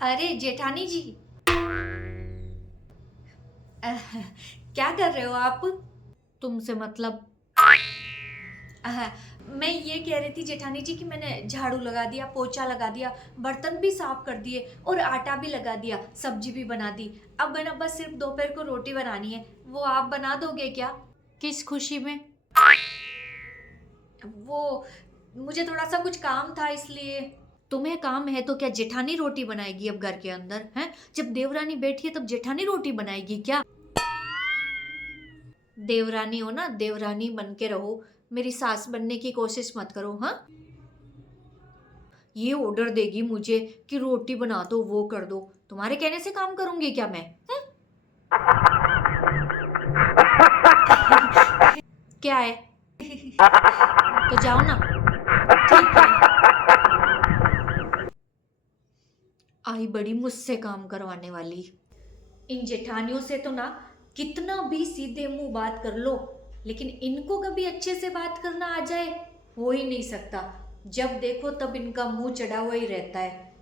अरे जेठानी जी। क्या कर रहे हो आप? तुमसे मतलब। अह, मैं ये कह रही थी जेठानी जी कि मैंने झाड़ू लगा दिया, पोछा लगा दिया, बर्तन भी साफ कर दिए और आटा भी लगा दिया, सब्जी भी बना दी। अब है ना बस सिर्फ दोपहर को रोटी बनानी है। वो आप बना दोगे क्या? किस खुशी में? वो मुझे थोड़ा सा कुछ काम था इसलिए। तुम्हें काम है तो क्या जेठानी रोटी बनाएगी अब घर के अंदर? हैं, जब देवरानी बैठी है तब जेठानी रोटी बनाएगी क्या? देवरानी हो ना, देवरानी बन के रहो। मेरी सास बनने की कोशिश मत करो। हाँ, ये ऑर्डर देगी मुझे कि रोटी बना दो, वो कर दो। तुम्हारे कहने से काम करूंगी क्या मैं? क्या है? तो जाओ ना। ठीक है। आई बड़ी मुझसे काम करवाने वाली। इन जेठानियों से तो ना कितना भी सीधे मुंह बात कर लो, लेकिन इनको कभी अच्छे से बात करना आ जाए, हो ही नहीं सकता। जब देखो तब इनका मुंह चढ़ा हुआ ही रहता है।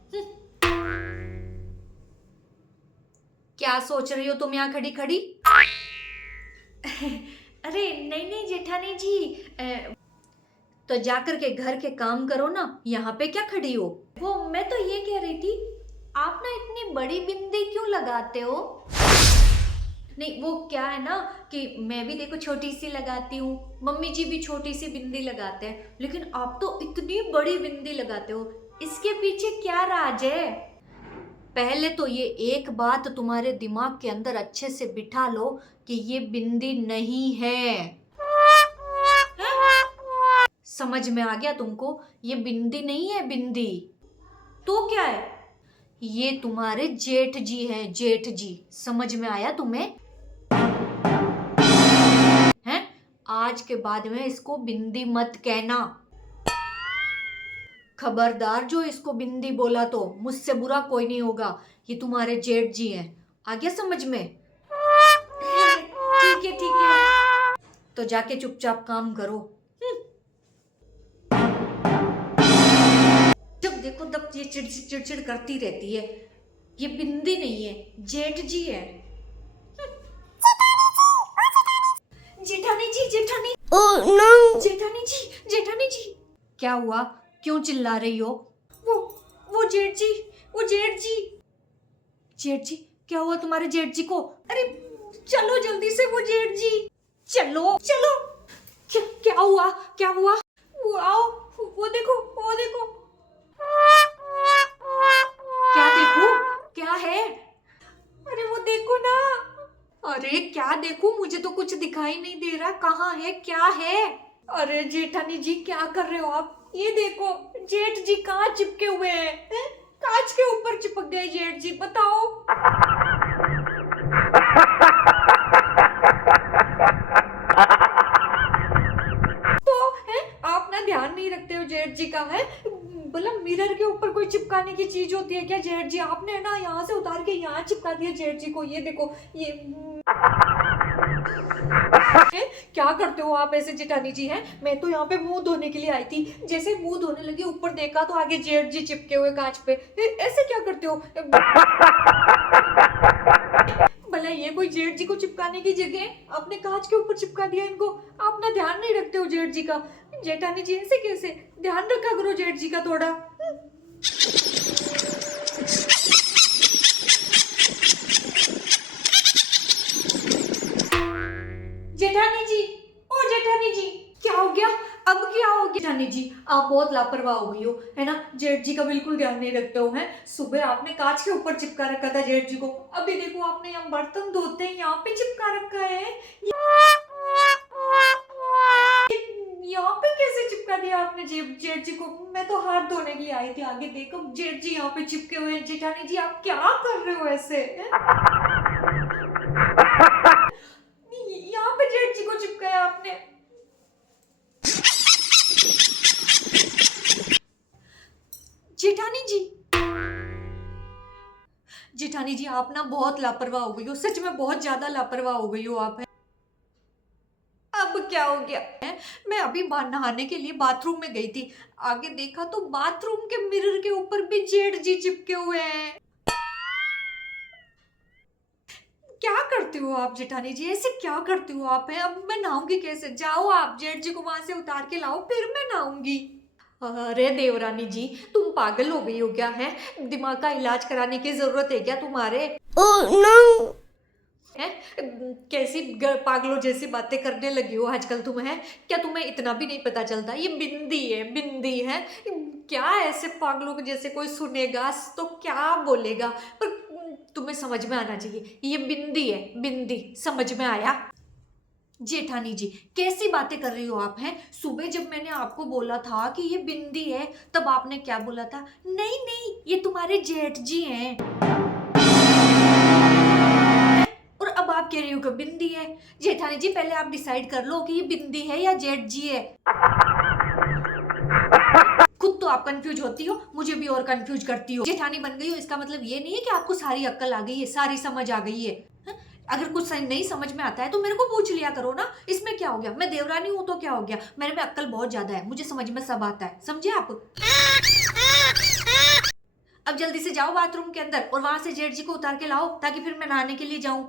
क्या सोच रही हो तुम यहाँ खड़ी खड़ी? अरे नहीं नहीं जेठानी जी, तो जाकर के घर के काम करो ना, यहाँ पे क्या खड़ी हो? वो मैं तो ये कह रही थी, आप ना इतनी बड़ी बिंदी क्यों लगाते हो? नहीं वो क्या है ना कि मैं भी देखो छोटी सी लगाती हूँ, मम्मी जी भी छोटी सी बिंदी लगाते हैं, लेकिन आप तो इतनी बड़ी बिंदी लगाते हो। इसके पीछे क्या राज है? पहले तो ये एक बात तुम्हारे दिमाग के अंदर अच्छे से बिठा लो कि ये बिंदी नहीं है। समझ में आ गया तुमको? ये बिंदी नहीं है, बिंदी तो क्या है? ये तुम्हारे जेठ जी हैं, जेठ जी। समझ में आया तुम्हें? हैं, आज के बाद में इसको बिंदी मत कहना। खबरदार, जो इसको बिंदी बोला तो मुझसे बुरा कोई नहीं होगा। ये तुम्हारे जेठ जी हैं। आ गया समझ में? ठीक है ठीक है, तो जाके चुपचाप काम करो। जब देखो तब ये चिड़चिड़ चिड़चिड़ करती रहती है। ये बिंदी नहीं है, जेठ जी है। जेठानी जी, जेठानी। Oh no. जेठानी जी, जेठानी जी। क्या हुआ? क्यों चिल्ला रही हो? वो वो जेठ जी, वो जेठ जी। जेठ जी? क्या हुआ तुम्हारे जेठ जी को? अरे चलो जल्दी से, वो जेठ जी। चलो चलो। क्या हुआ? क्या हुआ? वो आओ, वो देखो, वो देखो। क्या देखो? क्या है? अरे वो देखो ना। अरे क्या देखूं, मुझे तो कुछ दिखाई नहीं दे रहा। कहाँ है, क्या है? अरे जेठानी जी क्या कर रहे हो आप? ये देखो, जेठ जी कहाँ चिपके हुए हैं? कांच के ऊपर चिपक गए जेठ जी, बताओ। तो है, आप ना ध्यान नहीं रखते हो जेठ जी का? है मतलब मिरर के ऊपर कोई चिपकाने की चीज होती है क्या जेठ जी? आपने ना यहाँ से उतार के यहाँ चिपका दिया जेठ जी को। ये देखो, ये क्या करते हो आप ऐसे जेठानी जी? हैं, मैं तो यहाँ पे मुंह धोने के लिए आई थी, जैसे मुंह धोने लगी ऊपर देखा तो आगे जेठ जी चिपके हुए कांच पे। ऐसे क्या करते हो? भला ये कोई जेठ जी को चिपकाने की जगह अपने कांच के ऊपर चिपका दिया इनको। आप ना ध्यान नहीं रखते हो जेठ जी का। जेठानी जी ऐसे कैसे? ध्यान रखा करो जेठ जी का थोड़ा। जेठानी जी, ओ जेठानी जी, क्या हो गया? अब क्या हो गया? जेठानी जी आप बहुत लापरवाह हो गई हो, है ना? जेठ जी का बिल्कुल ध्यान नहीं रखते हो। हैं, सुबह आपने कांच के ऊपर चिपका रखा था जेठ जी को, अभी देखो आपने यहाँ बर्तन धोते हैं यहाँ पे चिपका रखा है। यहाँ पे कैसे चिपका दिया आपने जेठ जी को? मैं तो हाथ धोने के लिए आई थी, आगे देखो जेठ जी यहाँ पे चिपके हुए हैं। जेठानी जी आप क्या कर रहे हो ऐसे? यहाँ पे जेठ जी को चिपकाया आपने। जेठानी जी, जेठानी जी आप ना बहुत लापरवाह हो गई हो, सच में बहुत ज्यादा लापरवाह हो गई हो आप। अब क्या हो गया है? मैं अभी नहाने के लिए बाथरूम में गई थी, आगे देखा तो बाथरूम के मिरर के ऊपर भी जेठ जी चिपके हुए हैं। क्या करती हो आप जेठानी जी, ऐसे क्या करती हो आप? है अब मैं नहाऊंगी कैसे? जाओ आप जेठ जी को वहां से उतार के लाओ, फिर मैं नहाऊंगी। अरे देवरानी जी, तुम पागल हो गई हो क्या? है दिमाग का इलाज कराने की जरूरत है क्या तुम्हारे? है कैसी पागलों जैसी बातें करने लगी हो आजकल तुम? है क्या तुम्हें इतना भी नहीं पता चलता? ये बिंदी है, बिंदी है। क्या ऐसे पागलों के जैसे कोई सुनेगा तो क्या बोलेगा? पर तुम्हें समझ में आना चाहिए, ये बिंदी है, बिंदी। समझ में आया? जेठानी जी कैसी बातें कर रही हो आप? हैं सुबह जब मैंने आपको बोला था कि ये बिंदी है, तब आपने क्या बोला था? नहीं नहीं, ये तुम्हारे जेठ जी हैं। और अब आप कह रही हो कि बिंदी है। जेठानी जी पहले आप डिसाइड कर लो कि ये बिंदी है या जेठ जी है। खुद तो आप कंफ्यूज होती हो, मुझे भी और कंफ्यूज करती हो। जेठानी बन गई हो इसका मतलब ये नहीं है कि आपको सारी अक्ल आ गई है, सारी समझ आ गई है। अगर कुछ नहीं समझ में आता है तो मेरे को पूछ लिया करो ना, इसमें क्या हो गया? मैं देवरानी हूं तो क्या हो गया? मेरे में अक्ल बहुत ज्यादा है, मुझे समझ में सब आता है, समझे आप? अब जल्दी से जाओ बाथरूम के अंदर और वहां से जेठ जी को उतार के लाओ ताकि फिर मैं नहाने के लिए जाऊं।